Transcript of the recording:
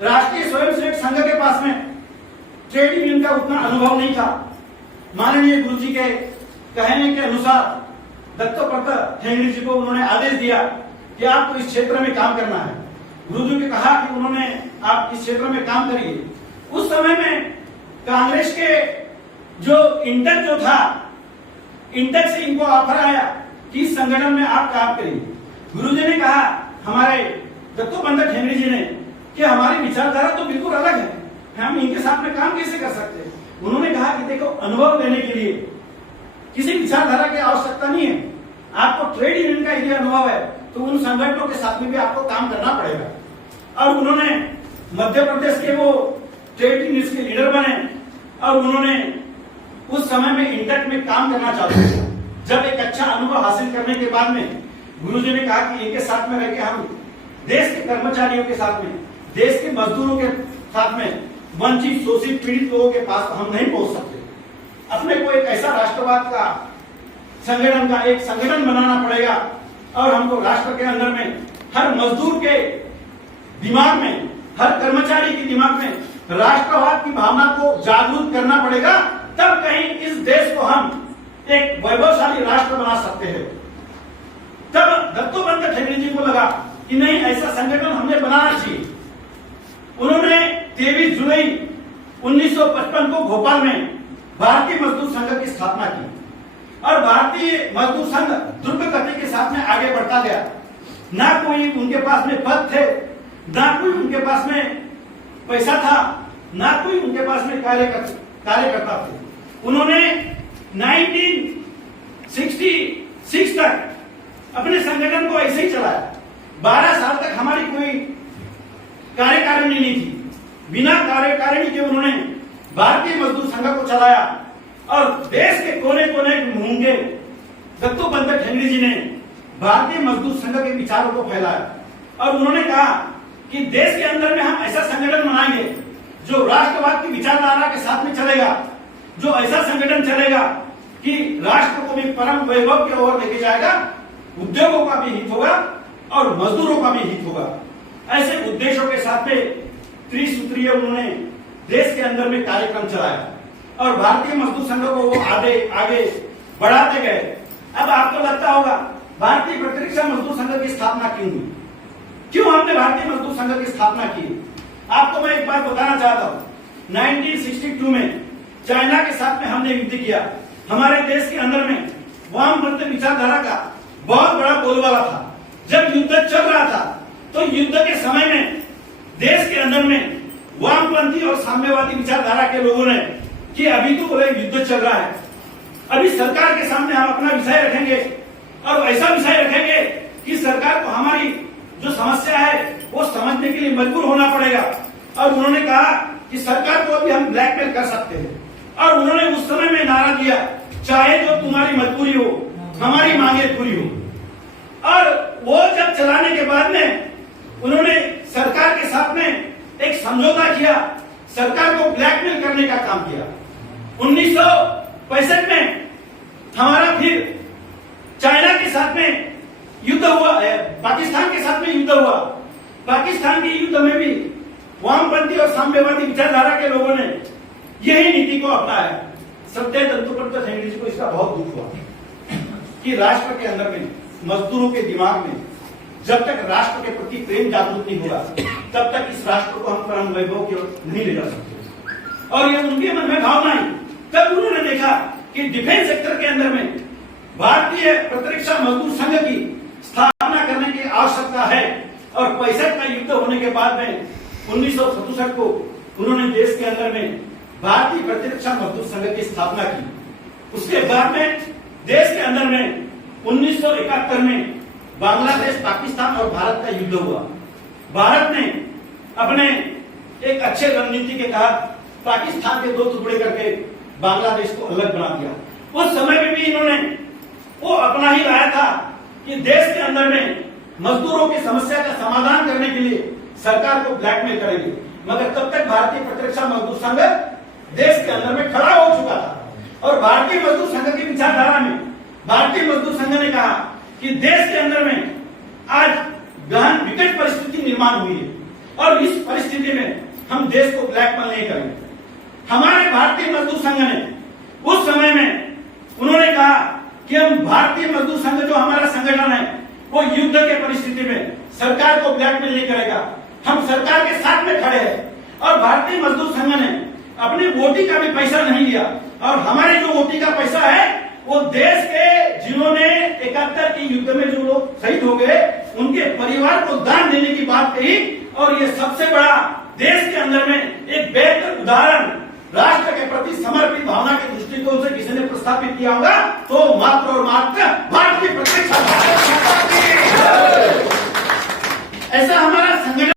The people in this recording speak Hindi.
राष्ट्रीय स्वयंसेवक संघ के पास में ट्रेड यूनियन का उतना अनुभव नहीं था। माननीय गुरु जी के कहने के अनुसार दत्तोपंत ठेंगड़ी जी को उन्होंने आदेश दिया कि आपको इस क्षेत्र में काम करना है। गुरु जी ने कहा कि उन्होंने आप इस क्षेत्र में काम करिए। उस समय में कांग्रेस के जो इंटक जो था, इंटक से इनको ऑफर आया कि इस संगठन में आप काम करिए। गुरु जी ने कहा हमारे दत्तोपंत ठेंगड़ी जी ने कि हमारी विचारधारा तो बिल्कुल अलग है, हम इनके साथ में काम कैसे कर सकते हैं। उन्होंने कहा कि देखो, अनुभव लेने के लिए किसी विचारधारा की आवश्यकता नहीं है, आपको ट्रेड यूनियन का यदि अनुभव है तो उन संगठनों के साथ में भी आपको काम करना पड़ेगा। और उन्होंने मध्य प्रदेश के वो ट्रेड यूनियन के लीडर बने और उन्होंने उस समय में इंटक में काम करना चालू किया। जब एक अच्छा अनुभव हासिल करने के बाद में गुरुजी ने कहा कि इनके साथ में रहकर हम देश के कर्मचारियों के साथ में, देश के मजदूरों के साथ में, वंचित शोषित पीड़ित लोगों के पास हम नहीं पहुंच सकते। अपने को एक ऐसा राष्ट्रवाद का संगठन का एक संगठन बनाना पड़ेगा और हमको राष्ट्र के अंदर में हर मजदूर के दिमाग में, हर कर्मचारी के दिमाग में राष्ट्रवाद की भावना को जागरूक करना पड़ेगा। तब कहीं इस देश को हम एक वैभवशाली राष्ट्र बना सकते हैं। तब दत्तोपंत ठेंगड़ी जी को लगा कि नहीं, ऐसा संगठन हमने बनाना चाहिए। उन्होंने 23 जुलाई 1955 को भोपाल में भारतीय मजदूर संघ की स्थापना की और भारतीय मजदूर संघ द्रुत गति के साथ में आगे बढ़ता गया। ना कोई उनके पास में पद थे, ना कोई उनके पास में पैसा था, ना कोई उनके पास में कार्यकर्ता थे। उन्होंने 1966 तक अपने संगठन को ऐसे ही चलाया। 12 साल तक हमारी कोई कार्यकारिणी नहीं थी। बिना कार्यकारिणी के उन्होंने भारतीय मजदूर संघ को चलाया और देश के कोने कोने घूमके दत्तोपंत ठेंगड़ी जी ने भारतीय मजदूर संघ के विचारों को फैलाया और उन्होंने कहा कि देश के अंदर में हम ऐसा संगठन बनाएंगे जो राष्ट्रवाद की विचारधारा के साथ में चलेगा, जो ऐसा संगठन चलेगा कि राष्ट्र को भी परम वैभव की ओर लेके जाएगा, उद्योगों का भी हित होगा और मजदूरों का भी हित होगा। ऐसे उद्देश्यों के साथ में त्रिसूत्रीय उन्होंने देश के अंदर में कार्यक्रम चलाया और भारतीय मजदूर संघ को वो आगे बढ़ाते गए। अब आपको लगता होगा भारतीय प्रतिरक्षा मजदूर संघ की स्थापना क्यों हुई, क्यों हमने भारतीय मजदूर संघ की स्थापना की। आपको मैं एक बात बताना चाहता हूँ। 1962 में चाइना के साथ में हमने युद्ध किया। हमारे देश के अंदर में वामपंथी विचारधारा का बहुत बड़ा बोलबाला था। जब युद्ध चल रहा था तो युद्ध के समय में देश के अंदर में वामपंथी और साम्यवादी विचारधारा के लोगों ने कि अभी तो बोले युद्ध चल रहा है, अभी सरकार के सामने हम अपना विषय रखेंगे और ऐसा विषय रखेंगे कि सरकार को हमारी जो समस्या है वो समझने के लिए मजबूर होना पड़ेगा। और उन्होंने कहा कि सरकार को अभी हम ब्लैकमेल कर सकते हैं और उन्होंने उस समय में नारा दिया, चाहे जो तुम्हारी मजबूरी हो, हमारी मांगे पूरी हो। और वो जब चलाने के बाद में उन्होंने सरकार के साथ में एक समझौता किया, सरकार को ब्लैकमेल करने का काम किया। 1965 में हमारा फिर चाइना के साथ में युद्ध हुआ, पाकिस्तान के साथ में युद्ध हुआ। पाकिस्तान के युद्ध में भी वामपंथी और साम्यवादी विचारधारा के लोगों ने यही नीति को अपनाया। सत्य दत्तोपंत ठेंगड़ी जी को इसका बहुत दुख हुआ कि राष्ट्र के अंदर में, मजदूरों के दिमाग में जब तक राष्ट्र के प्रति प्रेम जागरूक नहीं होगा तब तक इस राष्ट्र को हम परम वैभव की ओर नहीं ले जा सकते। और ये उनके मन में भावना आई। तब उन्होंने देखा कि डिफेंस सेक्टर के अंदर में भारतीय प्रतिरक्षा मजदूर संघ की स्थापना करने की आवश्यकता है। और 65 का युद्ध होने के बाद में 1967 को उन्होंने देश के अंदर में भारतीय प्रतिरक्षा मजदूर संघ की स्थापना की। उसके बाद में देश के अंदर में 1971 में बांग्लादेश, पाकिस्तान और भारत का युद्ध हुआ। भारत ने अपने एक अच्छे रणनीति के तहत पाकिस्तान के 2 टुकड़े करके बांग्लादेश को अलग बना दिया। उस समय में भी इन्होंने वो अपना ही लाया था कि देश के अंदर में मजदूरों की समस्या का समाधान करने के लिए सरकार को ब्लैकमेल करेंगे। मगर तब तक भारतीय प्रतिरक्षा मजदूर संघ देश के अंदर में खड़ा हो चुका था और भारतीय मजदूर संघ की विचारधारा में भारतीय मजदूर संघ ने कहा कि देश के अंदर में आज गहन विकट परिस्थिति निर्माण हुई है और इस परिस्थिति में हम देश को ब्लैकमेल नहीं करेंगे। हमारे भारतीय मजदूर संघ ने उस समय में उन्होंने कहा कि हम भारतीय मजदूर संघ जो हमारा संगठन है वो युद्ध के परिस्थिति में सरकार को ब्लैकमेल नहीं करेगा, हम सरकार के साथ में खड़े हैं। और भारतीय मजदूर संघ ने अपनी वोटी का भी पैसा नहीं लिया और हमारे जो वोटी का पैसा है वो देश के जिन्होंने 71 के युद्ध में जो लोग शहीद हो गए उनके परिवार को दान देने की बात कही। और ये सबसे बड़ा देश के अंदर में एक बेहतर उदाहरण राष्ट्र के प्रति समर्पित भावना के दृष्टिकोण से किसी ने प्रस्थापित किया होगा तो मात्र और मात्र